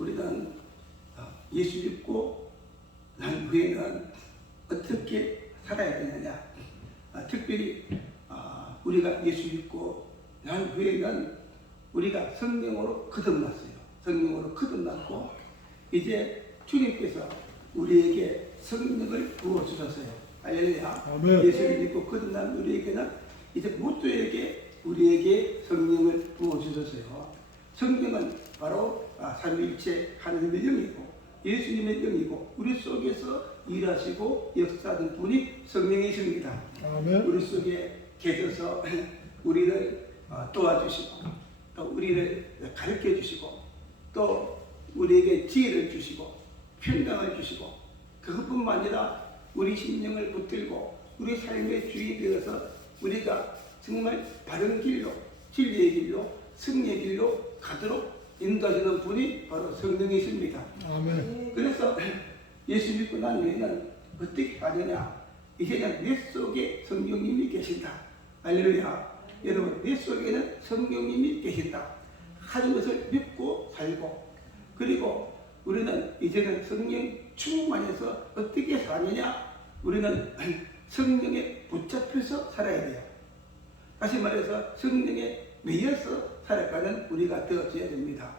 우리는 예수 믿고 난 후에는 어떻게 살아야 되느냐. 특별히 우리가 예수 믿고 난 후에는 우리가 성령으로 거듭났어요. 성령으로 거듭났고 이제 주님께서 우리에게 성령을 부어주셨어요. 할렐루야. 예수를 믿고 거듭난 우리에게는 이제 모두에게 우리에게 성령을 부어주셨어요. 성령은 바로 삼위일체 하나님의 영이고 예수님의 영이고 우리 속에서 일하시고 역사하는 분이 성령이십니다. 우리 속에 계셔서 우리를 도와주시고 또 우리를 가르쳐 주시고 또 우리에게 지혜를 주시고 평강을 주시고 그것뿐만 아니라 우리 심령을 붙들고 우리 삶의 주인이 되어서 우리가 정말 바른 길로 진리의 길로 승리의 길로 가도록 인도하시는 분이 바로 성령이십니다. 아멘. 그래서 예수 믿고 난 후에는 어떻게 하느냐. 이제는 내 속에 성령님이 계신다. 할렐루야. 여러분 내 속에는 성령님이 계신다 하는 것을 믿고 살고 그리고 우리는 이제는 성령 충만해서 어떻게 사느냐. 우리는 성령에 붙잡혀서 살아야 돼요. 다시 말해서 성령에 매여서 살아가는 우리가 되어져야 됩니다.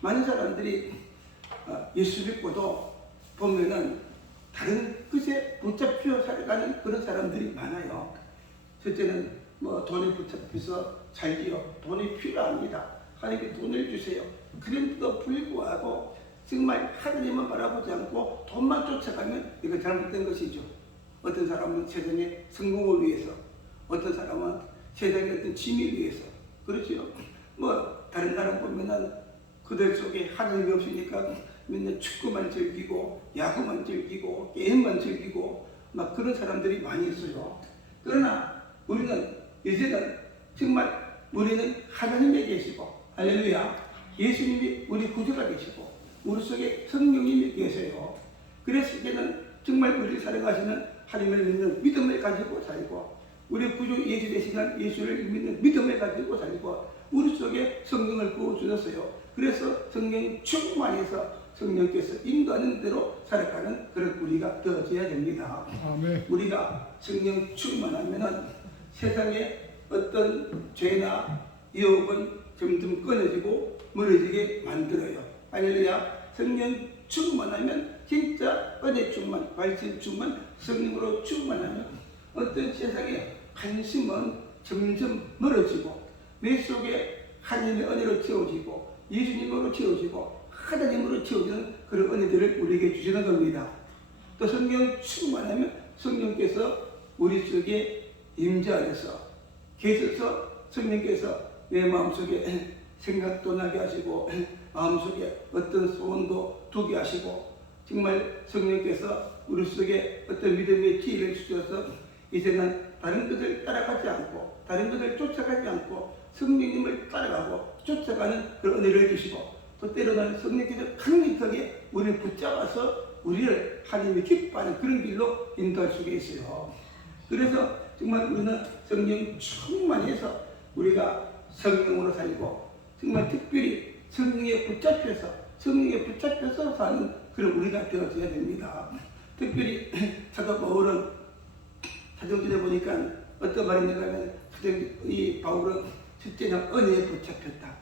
많은 사람들이 예수 믿고도 보면은 다른 것에 붙잡혀 살아가는 그런 사람들이 많아요. 첫째는 돈에 붙잡혀서 살지요. 돈이 필요합니다. 하나님께 돈을 주세요. 그런데도 불구하고 정말 하나님은 바라보지 않고 돈만 쫓아가면 이거 잘못된 것이죠. 어떤 사람은 세상의 성공을 위해서, 어떤 사람은 세상의 어떤 취미를 위해서, 그렇죠. 다른 사람 보면은 그들 속에 하나님이 없으니까 맨날 축구만 즐기고 야구만 즐기고 게임만 즐기고 막 그런 사람들이 많이 있어요. 그러나 우리는 이제는 정말 우리는 하나님에 계시고 할렐루야. 예수님이 우리 구주가 계시고 우리 속에 성령님이 계세요. 그래서 이제는 정말 우리를 사랑하시는 하나님을 믿는 믿음을 가지고 살고 우리 구주 예수 되시는 예수를 믿는 믿음을 가지고 살고 우리 속에 성령을 부어주셨어요. 그래서 성령 충만해서 성령께서 인도하는 대로 살아가는 그런 우리가 되어져야 됩니다. 아멘. 우리가 성령 충만하면은 세상에 어떤 죄나 유혹은 점점 끊어지고 멀어지게 만들어요. 할렐루야. 성령 충만하면 진짜 은혜 충만, 말씀 충만, 성령으로 충만하면 어떤 세상에 관심은 점점 멀어지고 내 속에 하나님의 은혜로 채워지고 예수님으로 채워지고 하나님으로 채워지는 그런 은혜들을 우리에게 주시는 겁니다. 또 성령 충만하면 성령께서 우리 속에 임재하셔서 계셔서 성령께서 내 마음속에 생각도 나게 하시고 마음속에 어떤 소원도 두게 하시고 정말 성령께서 우리 속에 어떤 믿음의 지혜를 주셔서 이제는 다른 것을 따라가지 않고 다른 것을 쫓아가지 않고 성령님을 따라가고 쫓아가는 그런 은혜를 주시고 또 때로는 성령께서 강력하게 우리를 붙잡아서 우리를 하나님이 기뻐하는 그런 길로 인도할 수가 있어요. 그래서 정말 우리는 성령 충만해서 우리가 성령으로 살고 정말 특별히 성령에 붙잡혀서 사는 그런 우리가 되어져야 됩니다. 특별히 사도 바울은 사도행전에 보니까 어떤 말이 있는가 하면 이 바울은 첫째는 은혜에 붙잡혔다.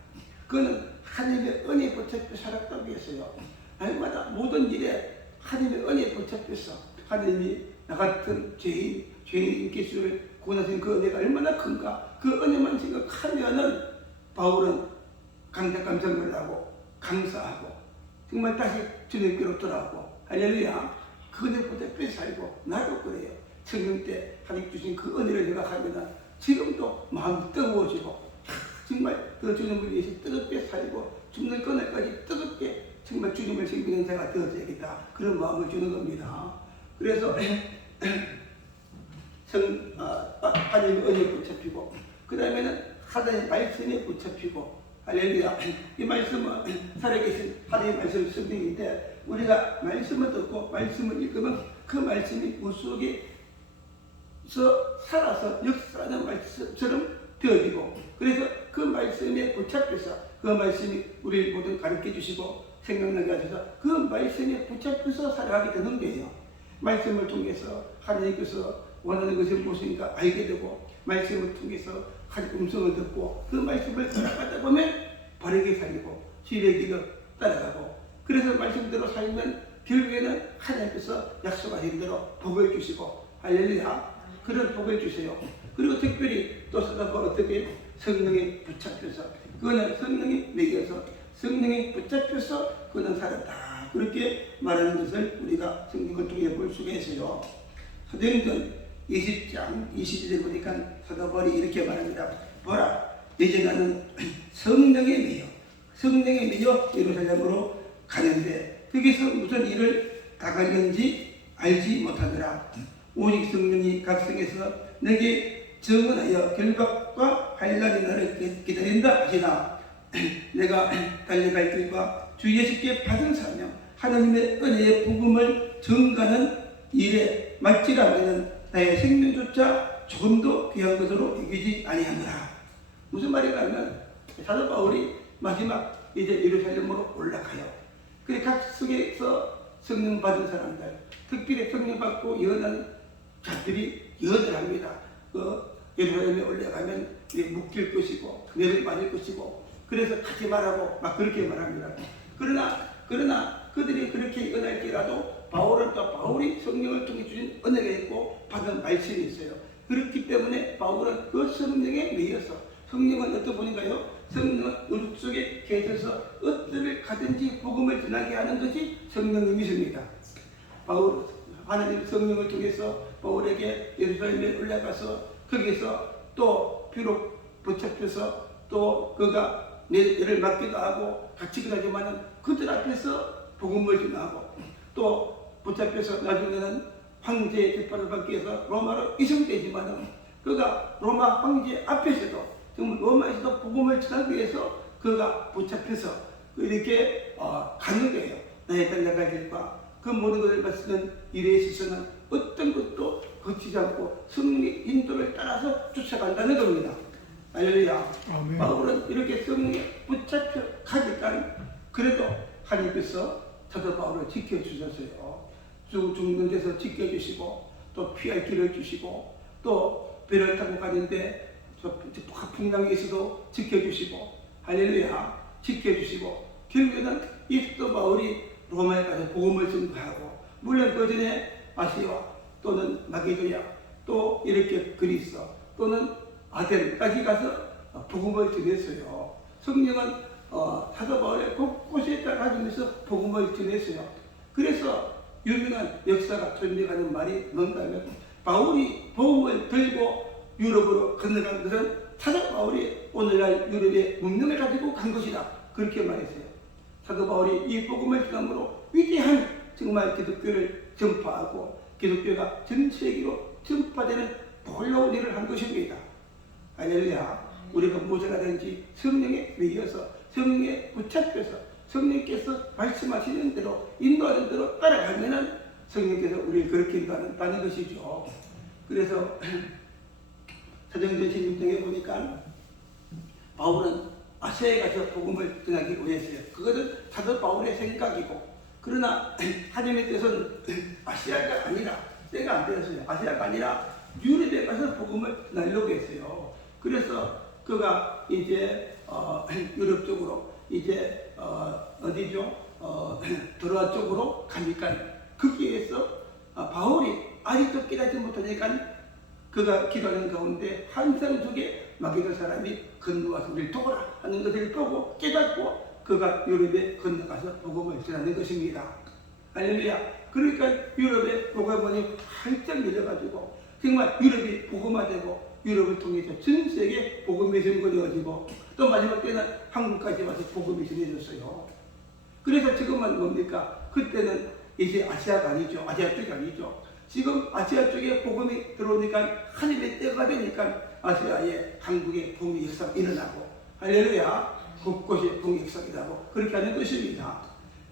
그는 하나님의 은혜에 붙잡혀 살았다고 했어요. 날마다 모든 일에 하나님의 은혜에 붙잡혀서 하나님이 나 같은 죄인 개수를 구원하신 그 은혜가 얼마나 큰가 그 은혜만 생각하면은 바울은 감사를 하고 감사하고 정말 다시 주님께로 돌아오고 할렐루야. 그 은혜 붙잡혀 살고 나도 그래요. 성령 때 하나님 주신 그 은혜를 생각하면은 지금도 마음이 뜨거워지고 정말 그 주님을 위해서 뜨겁게 살고 죽는 그날까지 뜨겁게 정말 주님을 섬기는 자가 되어져야겠다 그런 마음을 주는 겁니다. 그래서 하나님의 은혜에 붙잡히고 그 다음에는 하나님의 말씀에 붙잡히고 할렐루야. 이 말씀은 살아계신 하나님의 말씀 성경인데 우리가 말씀을 듣고 말씀을 읽으면 그 말씀이 우리 속에 살아서 역사하는 말씀처럼 되어지고 그래서 그 말씀에 붙잡혀서 그 말씀이 우리 모두 가르쳐 주시고 생각나게 하셔서 그 말씀에 붙잡혀서 살아가게 되는 거예요. 말씀을 통해서 하나님께서 원하는 것을 무엇인가 알게 되고 말씀을 통해서 음성을 듣고 그 말씀을 따라가다 보면 바르게 살리고 주의 길을 따라가고 그래서 말씀대로 살면 결국에는 하나님께서 약속하신 대로 복을 주시고 할렐루야 그런 복을 주세요. 그리고 특별히 또 사도가 어떻게 성령에 붙잡혀서 그거는 성령이 매겨서 성령에 붙잡혀서 그는 살았다 그렇게 말하는 것을 우리가 성경을 통해 볼 수가 있어요. 사도행전 20장 22절 보니까 사도 바울이 이렇게 말합니다. 보라 이제 나는 성령에 매여 예루살렘으로 가는데 거기서 무슨 일을 당하는지 알지 못하더라. 오직 성령이 각성에서 내게 증언하여 결박과 환난이 나를 기다린다 하시나 내가 달려갈 길과 주 예수께 받은 사명 하나님의 은혜의 복음을 전가하는 일에 맞지라면 나의 생명조차 조금도 귀한 것으로 여기지 아니하노라. 무슨 말인가 하면 사도 바울이 마지막 이제 예루살렘으로 올라가요. 그래 각 성에서 성령 받은 사람들 특별히 성령 받고 예언한 자들이 예언을 합니다. 그 예루살렘에 올라가면 묶일 것이고 매를 맞을 것이고 그래서 가지 말라고 막 그렇게 말합니다. 그러나 그들이 그렇게 예언할지라도 바울은 또 바울이 성령을 통해 주신 은혜가 있고 받은 말씀이 있어요. 그렇기 때문에 바울은 그 성령에 매여서 성령은 어떤 분인가요? 성령은 우리 속에 계셔서 어디를 가든지 복음을 전하게 하는 것이 성령님이십니다. 바울 하나님 성령을 통해서 바울에게 예루살렘에 올라가서 거기서 또 비록 붙잡혀서 또 그가 내를 맡기도 하고 갇히기도 하지만 그들 앞에서 복음을 전하고 또 붙잡혀서 나중에는 황제의 재판을 받기 위해서 로마로 이송되지만 그가 로마 황제 앞에서도 정말 로마에서도 복음을 전하기 위해서 그가 붙잡혀서 이렇게 가는 거예요. 나의 달려갈 길과 그 모든 것을 말쓰는 일에 있어서는 어떤 것도 거치지 않고 성령의 인도를 따라서 쫓아간다는 겁니다. 할렐루야. 바울은 이렇게 성령에 붙잡혀 가니까 그래도 하나님께서 사도 바울을 지켜주셨어요. 죽는 데서 지켜주시고 또 피할 길을 주시고 또 배를 타고 가는데 풍랑에서도 지켜주시고 할렐루야 지켜주시고 결국에는 이 사도 바울이 로마에 가서 복음을 전파하고 물론 그 전에 아시아 또는 마게도냐 또 이렇게 그리스 또는 아덴까지 가서 복음을 전했어요. 성령은 사도 바울의 곳곳에 가지면서 복음을 전했어요. 그래서 유명한 역사가 존재하는 말이 뭔가 하면 바울이 복음을 들고 유럽으로 건너간 것은 사도 바울이 오늘날 유럽의 문명을 가지고 간 것이다. 그렇게 말했어요. 사도 바울이 이 복음을 전함으로 위대한 정말 기독교를 전파하고 기독교가 전 세계로 전파되는 놀라운 일을 한 것입니다. 할렐루야. 우리가 무엇을 하든지 성령에 매여서 성령에 붙잡혀서 성령께서 말씀하시는 대로 인도하는 대로 따라가면은 성령께서 우리를 그렇게 인도한다는 것이죠. 그래서 사도행전 16장에 보니까 바울은 아시아에 가서 복음을 전하기 위해서요. 그것은 사도 바울의 생각이고 그러나 하나님의 뜻은 아시아가 아니라 때가 안 되었어요. 아시아가 아니라 유럽에 가서 복음을 전하려고 했어요. 그래서 그가 이제 유럽 쪽으로 이제 어디죠? 드로아 쪽으로 가니까 거기에서 바울이 아직도 깨닫지 못하니까 그가 기도하는 가운데 환상 속에 마게도 사람이 건너와서 우리를 도와라 하는 것을 보고 깨닫고 그가 유럽에 건너가서 복음을 전하는 것입니다. 할렐루야. 그러니까 유럽에 복음이 활짝 열려가지고 정말 유럽이 복음화되고 유럽을 통해서 전 세계에 복음이 전거되어지고 또 마지막 때는 한국까지 와서 복음이 전해졌어요. 그래서 지금은 뭡니까? 그때는 이제 아시아가 아니죠. 아시아 쪽이 아니죠. 지금 아시아 쪽에 복음이 들어오니까 하나님의 때가 되니까 아시아에 한국의 복음의 역사가 일어나고 할렐루야. 곳곳에 복음의 역사가 일어나고 그렇게 하는 것입니다.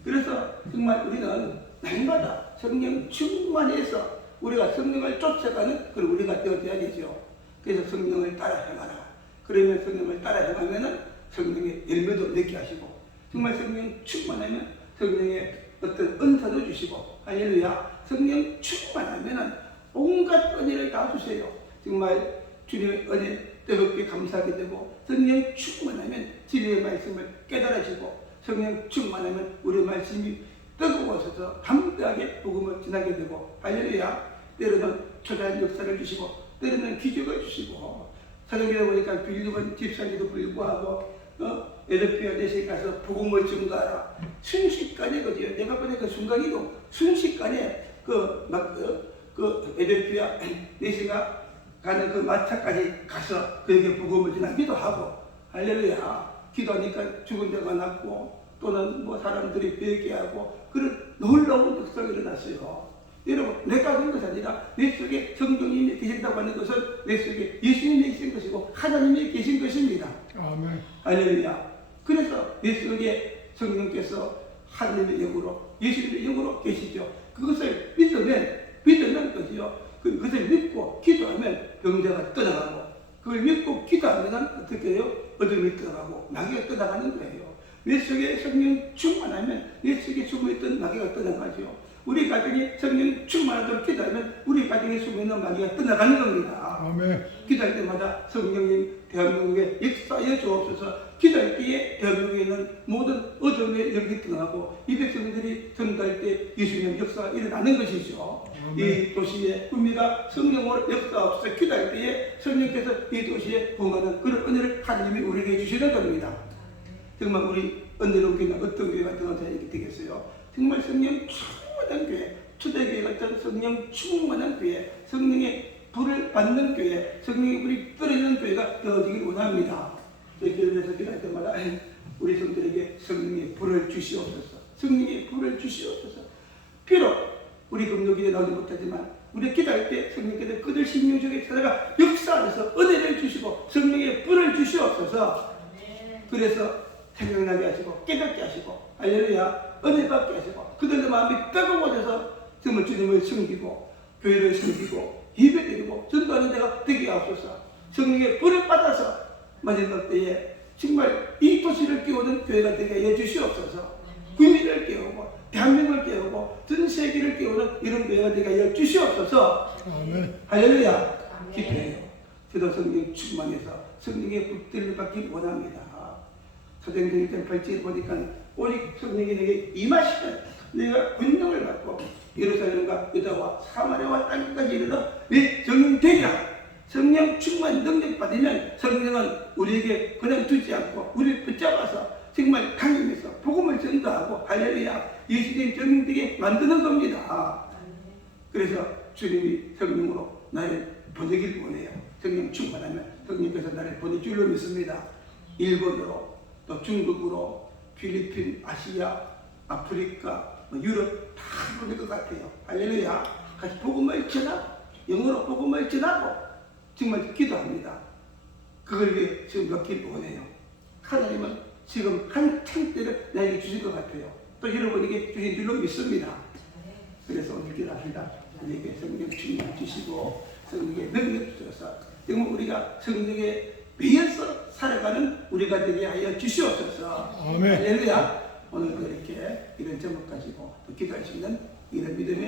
그래서 정말 우리는 날마다 성령 충만해서 우리가 성령을 쫓아가는 우리가 되어야 되죠. 그래서 성령을 따라 행하라. 그러면 성령을 따라 행하면은 성령의 열매도 맺게 하시고 정말 성령 충만하면 성령의 어떤 은사도 주시고 할렐루야. 성령 충만하면 온갖 은혜를 다 주세요. 정말 주님의 은혜 뜨겁게 감사하게 되고 성령 충만하면 진리의 말씀을 깨달아지고 성령 충만하면 우리의 말씀이 뜨거워서 담대하게 복음을 전하게 되고 할렐루야. 때로는 초자연 역사를 주시고 때로는 기적을 주시고 사도행전에 보니까 빌립은 집사님도 불구하고 에드피아 대시에 가서 복음을 증거하라. 순식간에 그죠. 내가 보니까 그 순간이도 순식간에 그 에드피아 대시가 가는 그 마차까지 가서 그에게 복음을 전하기도 하고 할렐루야. 기도하니까 죽은 자가 낫고 또는 뭐 사람들이 뵙게 하고 그런 놀라운 역사가 일어났어요. 여러분, 내가 그런 것이 아니라 내 속에 성령님이 계신다고 하는 것은 내 속에 예수님이 계신 것이고 하나님이 계신 것입니다. 아멘. 할렐루야. 그래서 내 속에 성령께서 하나님의 영으로 예수님의 영으로 계시죠. 그것을 믿으면 거지요. 그것을 믿고 기도하면 병자가 떠나가고 그걸 믿고 기도하면 어떻게 해요? 어둠이 떠나가고 마귀가 떠나가는 거예요. 내 속에 성령 충만하면 내 속에 숨어있던 마귀가 떠나가죠. 우리 가정이 성령 충만하도록 기도하면 우리 가정에 숨어있는 마귀가 떠나가는 겁니다. 아멘. 기도할 때마다 성령님 대한민국에 역사하여 주옵소서. 기도할 때에 대한민국에 있는 모든 어둠의 영이 떠나고 이 백성들이 전도할 때 예수님 역사가 일어나는 것이죠. 아멘. 이 도시에 우리가 성령으로 역사하옵소서. 기도할 때에 성령께서 이 도시에 부응하는 그런 은혜를 하나님이 우리에게 주시는 겁니다. 정말 우리 은혜로운 교회는 어떤 교회가 되겠어요? 정말 성령 충만한 교회, 초대교회 같은 성령 충만한 교회, 성령의 불을 받는 교회, 성령의 불이 떨어지는 교회가 되어지길 원합니다. 교회에서 기도할 때마다 우리 성도들에게 성령의 불을 주시옵소서. 성령의 불을 주시옵소서. 비록 우리 금요일에 나오지 못하지만 우리 기도할 때 성령께서 그들 심령 속에 찾아가 역사하셔서 은혜를 주시고 성령의 불을 주시옵소서. 그래서 생각나게 하시고 깨닫게 하시고 할렐루야 은혜 받게 하시고 그들의 마음이 뜨거워져서 정말 주님을 섬기고 교회를 섬기고 예배드리고 전도하는 데가 되게 하옵소서. 성령의 불을 받아서 마지막 때에 정말 이 도시를 깨우는 교회가 되게 해 주시옵소서. 국민을 깨우고 대한민국을 깨우고 전 세계를 깨우는 이런 교회가 되게 해 주시옵소서. 아멘. 할렐루야. 기도해요. 저도 성령 충만해서 성령의 불들을 받기 원합니다. 사도행전 8장에 보니까 오직 성령이 내게 임하시면 내가 권능을 받고 예루살렘과 유다와 사마리아와 땅까지 이르러 내 성령 되리라. 성령 충만 능력 받으면 성령은 우리에게 그냥 두지 않고 우리를 붙잡아서 정말 강림해서 복음을 전도하고 할렐루야 예수님 정령되게 만드는 겁니다. 그래서 주님이 성령으로 나를 보내길 원해요. 성령 충만하면 성령께서 나를 보낼 줄로 믿습니다. 일본으로 또 중국으로 필리핀, 아시아, 아프리카, 유럽 다 보낼 것 같아요. 할렐루야. 같이 복음을 전하고 영어로 복음을 전하고 정말 기도합니다. 그걸 위해 지금 몇길 원해요. 하나님은 지금 한참 때를 나에게 주실 것 같아요. 또 여러분에게 주신 줄로 믿습니다. 그래서 오늘 기도합니다. 우리에게 성령 충만 주시고 성령의 능력 주셔서 정말 우리가 성령에 매여서 살아가는 우리가 되게 하여 주시옵소서. 아멘. 할렐루야. 오늘도 이렇게 이런 제목 가지고 또 기도할 수 있는 이런 믿음의